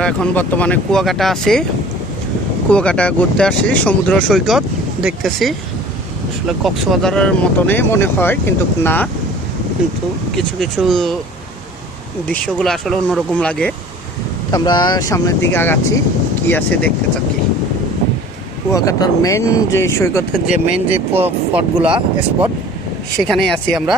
আমরা এখন বর্তমানে কুয়াকাটা আছি, কুয়াকাটা ঘুরতে আসছি, সমুদ্র সৈকত দেখতেছি। আসলে কক্সবাজারের মতনই মনে হয় কিন্তু না, কিন্তু কিছু কিছু দৃশ্যগুলো আসলে অন্যরকম লাগে। তো আমরা সামনের দিকে আগাচ্ছি, কি আছে দেখতে চাচ্ছি। কুয়াকাটার মেন যে সৈকতের যে মেন যে স্পটগুলা সেখানেই আছি আমরা।